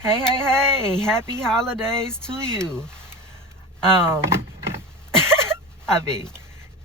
Hey, hey, hey, happy holidays to you. Um, I mean,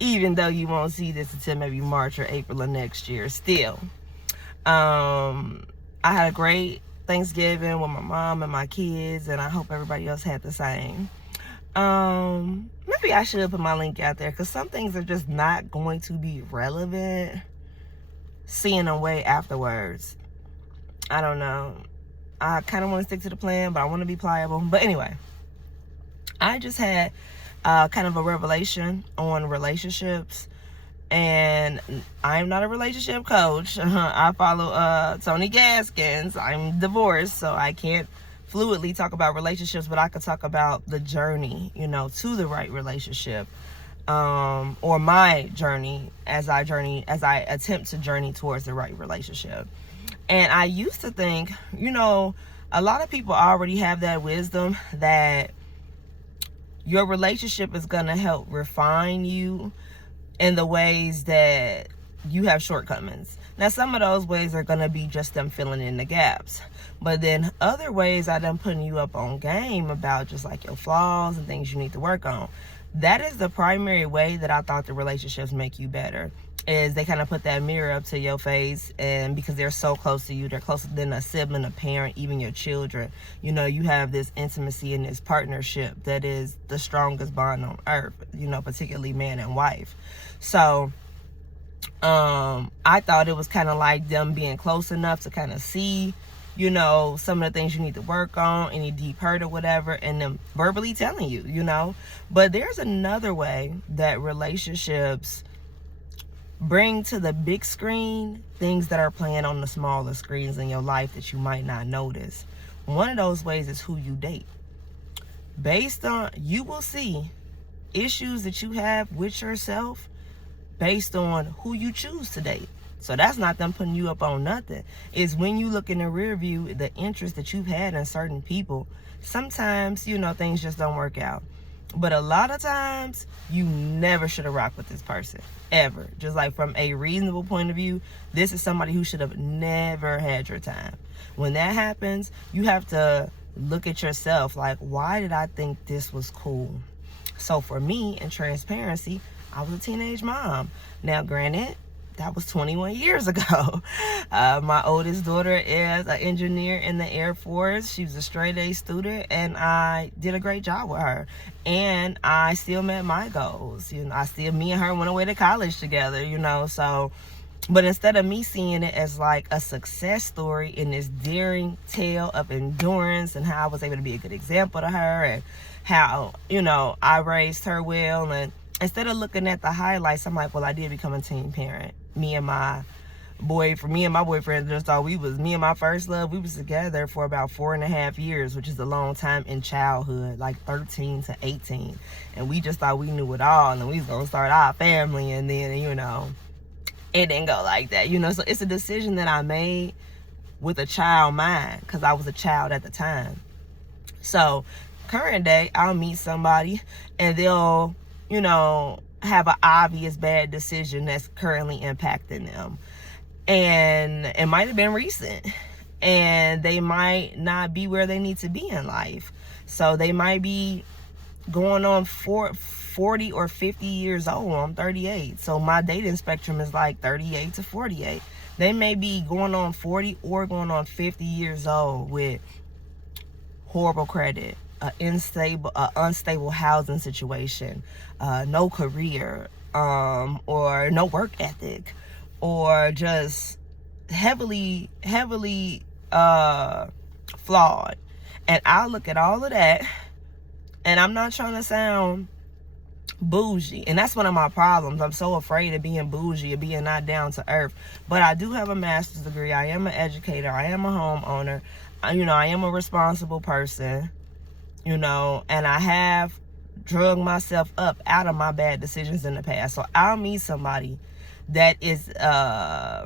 even though you won't see this until maybe March or April of next year, still. I had a great Thanksgiving with my mom and my kids, and I hope everybody else had the same. Maybe I should put my link out there because some things are just not going to be relevant seeing them way afterwards. I don't know. I kind of want to stick to the plan, but I want to be pliable. But anyway, I just had kind of a revelation on relationships, and I'm not a relationship coach. I follow Tony Gaskins. I'm divorced, so I can't fluidly talk about relationships, but I could talk about the journey, to the right relationship, or my journey as I attempt to journey towards the right relationship. And I used to think, a lot of people already have that wisdom that your relationship is going to help refine you in the ways that you have shortcomings. Now, some of those ways are going to be just them filling in the gaps. But then other ways are them putting you up on game about just like your flaws and things you need to work on. That is the primary way that I thought the relationships make you better, is they kind of put that mirror up to your face, and because they're so close to you, they're closer than a sibling, a parent, even your children. You have this intimacy and this partnership that is the strongest bond on earth, particularly man and wife. So I thought it was kind of like them being close enough to kind of see, some of the things you need to work on, any deep hurt or whatever, and them verbally telling you. But there's another way that relationships bring to the big screen things that are playing on the smaller screens in your life that you might not notice. One of those ways is who you date. You will see issues that you have with yourself based on who you choose to date. So that's not them putting you up on nothing. It's when you look in the rear view, the interest that you've had in certain people. Sometimes, things just don't work out. But a lot of times, you never should have rocked with this person, ever. Just like from a reasonable point of view, this is somebody who should have never had your time. When that happens, you have to look at yourself like, why did I think this was cool? So for me, in transparency, I was a teenage mom. Now, granted, that was 21 years ago. My oldest daughter is an engineer in the Air Force. She was a straight A student, and I did a great job with her. And I still met my goals. Me and her went away to college together, so. But instead of me seeing it as like a success story in this daring tale of endurance and how I was able to be a good example to her and how, I raised her well, and instead of looking at the highlights, I'm like, well, I did become a teen parent. Me and my boyfriend just thought me and my first love, we was together for about 4.5 years, which is a long time in childhood, like 13 to 18. And we just thought we knew it all, and we was going to start our family, and then, it didn't go like that, So it's a decision that I made with a child mind, because I was a child at the time. So current day, I'll meet somebody, and they'll, have an obvious bad decision that's currently impacting them. And it might have been recent. And they might not be where they need to be in life. So they might be going on 40 or 50 years old. I'm 38. So my dating spectrum is like 38 to 48. They may be going on 40 or going on 50 years old with horrible credit, unstable housing situation, no career, or no work ethic, or just heavily flawed. And I look at all of that, and I'm not trying to sound bougie, and that's one of my problems. I'm so afraid of being bougie and being not down to earth. But I do have a master's degree. I am an educator. I am a homeowner. I am a responsible person, and I have drug myself up out of my bad decisions in the past. So I'll meet somebody that is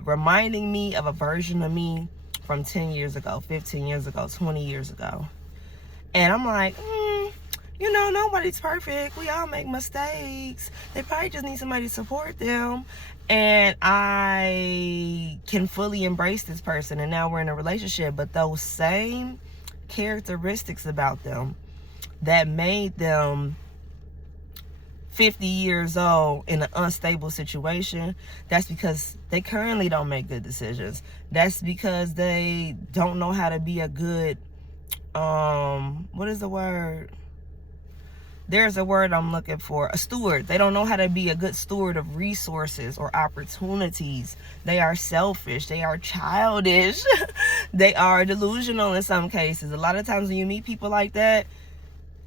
reminding me of a version of me from 10 years ago, 15 years ago, 20 years ago. And I'm like, nobody's perfect. We all make mistakes. They probably just need somebody to support them. And I can fully embrace this person, and now we're in a relationship. But those same characteristics about them that made them 50 years old in an unstable situation, that's because they currently don't make good decisions. That's because they don't know how to be a good, what is the word? There's a word I'm looking for. A steward. They don't know how to be a good steward of resources or opportunities. They are selfish. They are childish. They are delusional in some cases. A lot of times when you meet people like that,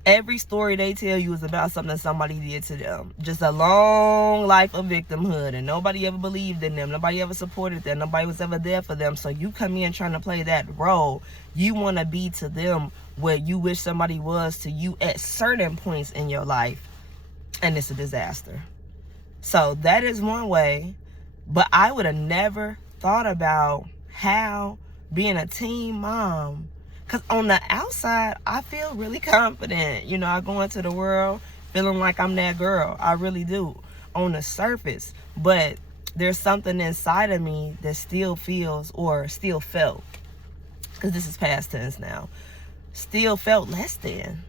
every story they tell you is about something somebody did to them. Just a long life of victimhood, and nobody ever believed in them. Nobody ever supported them. Nobody was ever there for them. So you come in trying to play that role. You want to be to them what you wish somebody was to you at certain points in your life, and it's a disaster. So that is one way, but I would have never thought about how being a teen mom, because on the outside, I feel really confident. You know, I go into the world feeling like I'm that girl. I really do on the surface. But there's something inside of me that still feels, or still felt, because this is past tense now, still felt less than.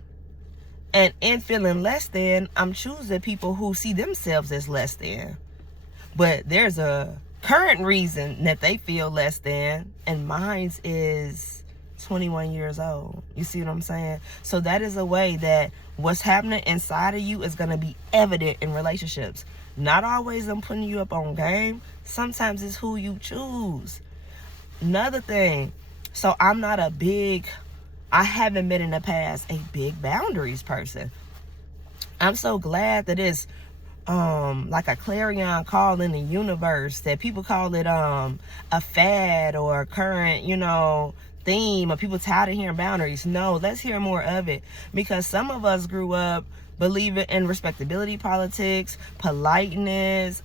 And in feeling less than, I'm choosing people who see themselves as less than. But there's a current reason that they feel less than, and mine is 21 years old. You see what I'm saying? So that is a way that what's happening inside of you is going to be evident in relationships. Not always I'm putting you up on game. Sometimes it's who you choose. Another thing, so I haven't been in the past a big boundaries person. I'm so glad that it's like a clarion call in the universe, that people call it a fad or a current, theme, or people tired of hearing boundaries. No, let's hear more of it, because some of us grew up believing in respectability politics, politeness,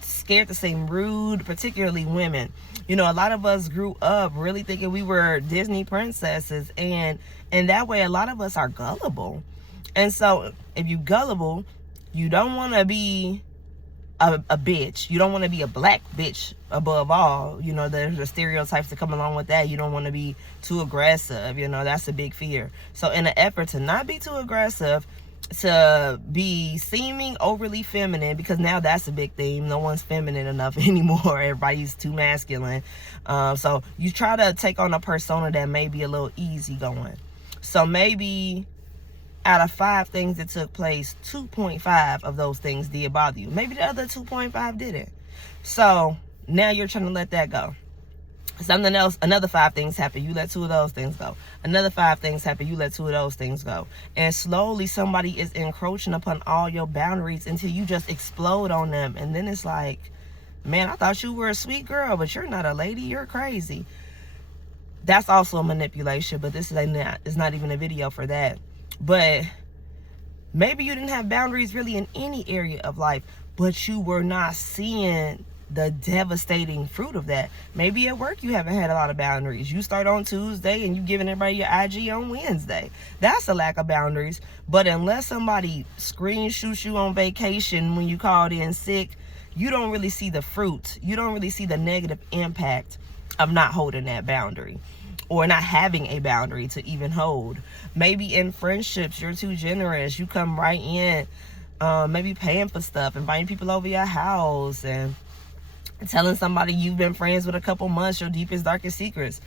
scared to seem rude, particularly women. A lot of us grew up really thinking we were Disney princesses, and in that way a lot of us are gullible. And so if you gullible, you don't want to be a bitch. You don't want to be a black bitch above all. There's the stereotypes that come along with that. You don't want to be too aggressive. That's a big fear. So in an effort to not be too aggressive, to be seeming overly feminine, because now that's a big theme. No one's feminine enough anymore. Everybody's too masculine. So you try to take on a persona that may be a little easygoing. So maybe out of 5 things that took place, 2.5 of those things did bother you. Maybe the other 2.5 didn't. So now you're trying to let that go. Something else, another 5 things happen, you let 2 of those things go. Another 5 things happen, you let 2 of those things go. And slowly somebody is encroaching upon all your boundaries until you just explode on them. And then it's like, man, I thought you were a sweet girl, but you're not a lady, you're crazy. That's also a manipulation, but this is not even a video for that. But maybe you didn't have boundaries really in any area of life, but you were not seeing the devastating fruit of that. Maybe at work you haven't had a lot of boundaries. You start on Tuesday and you giving everybody your IG on Wednesday. That's a lack of boundaries. But unless somebody screenshots you on vacation when you called in sick, you don't really see the fruit. You don't really see the negative impact of not holding that boundary, or not having a boundary to even hold. Maybe in friendships, you're too generous. You come right in, maybe paying for stuff, inviting people over your house, and telling somebody you've been friends with a couple months your deepest, darkest secrets.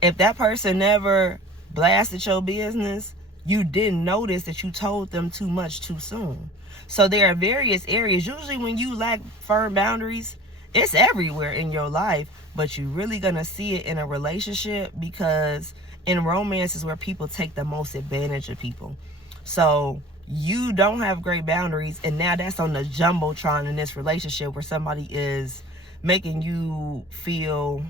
If that person never blasted your business, you didn't notice that you told them too much too soon. So there are various areas. Usually when you lack firm boundaries, it's everywhere in your life, but you're really going to see it in a relationship, because in romance is where people take the most advantage of people. So you don't have great boundaries, and now that's on the jumbotron in this relationship, where somebody is making you feel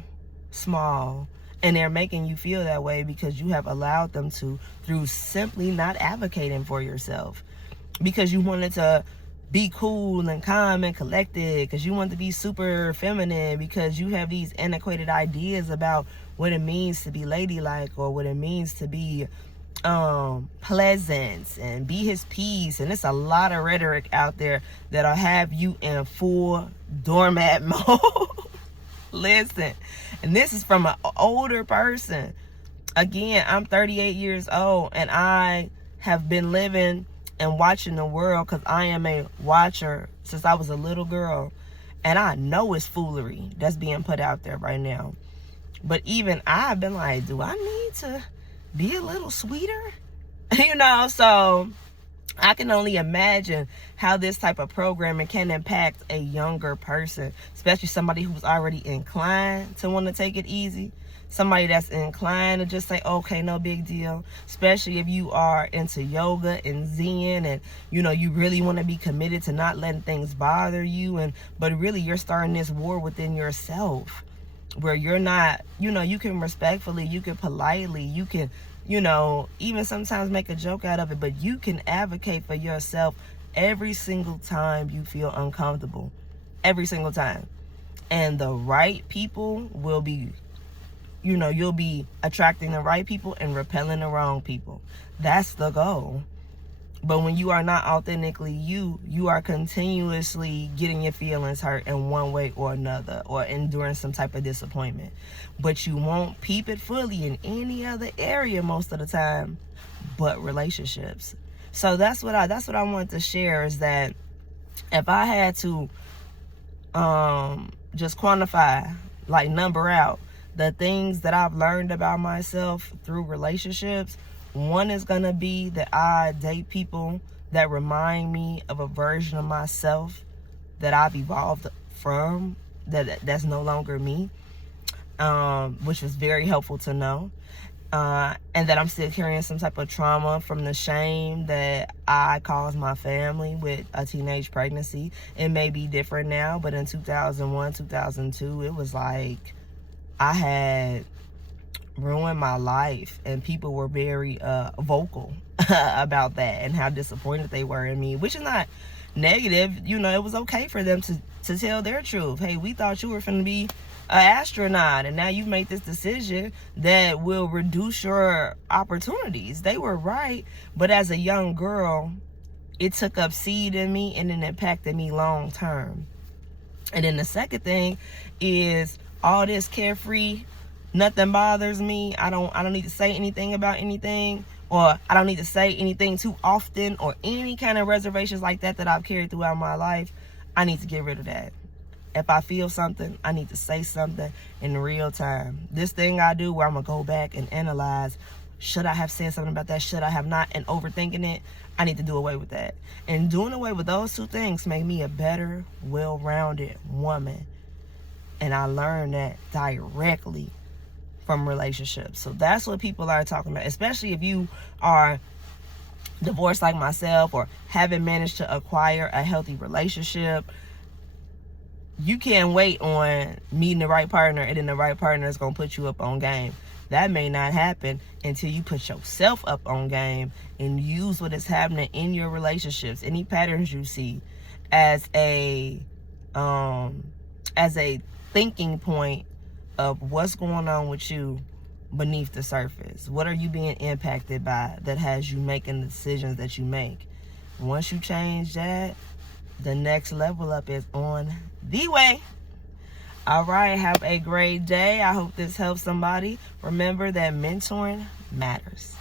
small, and they're making you feel that way because you have allowed them to, through simply not advocating for yourself, because you wanted to be cool and calm and collected, because you want to be super feminine, because you have these antiquated ideas about what it means to be ladylike, or what it means to be pleasant and be his peace. And it's a lot of rhetoric out there that'll have you in a full doormat mode. Listen, and this is from an older person. Again, I'm 38 years old, and I have been living and watching the world, because I am a watcher since I was a little girl. And I know it's foolery that's being put out there right now. But even I've been like, do I need to be a little sweeter? You know, so I can only imagine how this type of programming can impact a younger person, especially somebody who's already inclined to want to take it easy. Somebody that's inclined to just say, okay, no big deal. Especially if you are into yoga and Zen, and you know, you really want to be committed to not letting things bother you, but really you're starting this war within yourself, where you're not, you know, you can respectfully, you can politely, you can, you know, even sometimes make a joke out of it, but you can advocate for yourself every single time you feel uncomfortable. Every single time. And the right people will be, you know, you'll be attracting the right people and repelling the wrong people. That's the goal. But when you are not authentically you, you are continuously getting your feelings hurt in one way or another, or enduring some type of disappointment. But you won't peep it fully in any other area most of the time, but relationships. So that's what I wanted to share, is that if I had to just quantify, like number out the things that I've learned about myself through relationships, one is going to be that I date people that remind me of a version of myself that I've evolved from, that's no longer me, which was very helpful to know. And that I'm still carrying some type of trauma from the shame that I caused my family with a teenage pregnancy. It may be different now, but in 2001, 2002, it was like I had ruined my life, and people were very vocal about that and how disappointed they were in me, which is not negative. You know, it was okay for them to tell their truth. Hey, we thought you were finna be an astronaut, and now you made this decision that will reduce your opportunities. They were right, but as a young girl, it took up seed in me, and it impacted me long term. And then the second thing is all this carefree, nothing bothers me, I don't need to say anything about anything, or I don't need to say anything too often, or any kind of reservations like that I've carried throughout my life. I need to get rid of that. If I feel something, I need to say something in real time. This thing I do where I'm gonna go back and analyze, should I have said something about that, should I have not, and overthinking it, I need to do away with that. And doing away with those two things make me a better, well-rounded woman. And I learned that directly from relationships. So that's what people are talking about, especially if you are divorced like myself, or haven't managed to acquire a healthy relationship. You can't wait on meeting the right partner, and then the right partner is going to put you up on game. That may not happen until you put yourself up on game and use what is happening in your relationships, any patterns you see, as a thinking point of what's going on with you beneath the surface. What are you being impacted by that has you making the decisions that you make? Once you change that, the next level up is on the way. All right, have a great day. I hope this helps somebody. Remember that mentoring matters.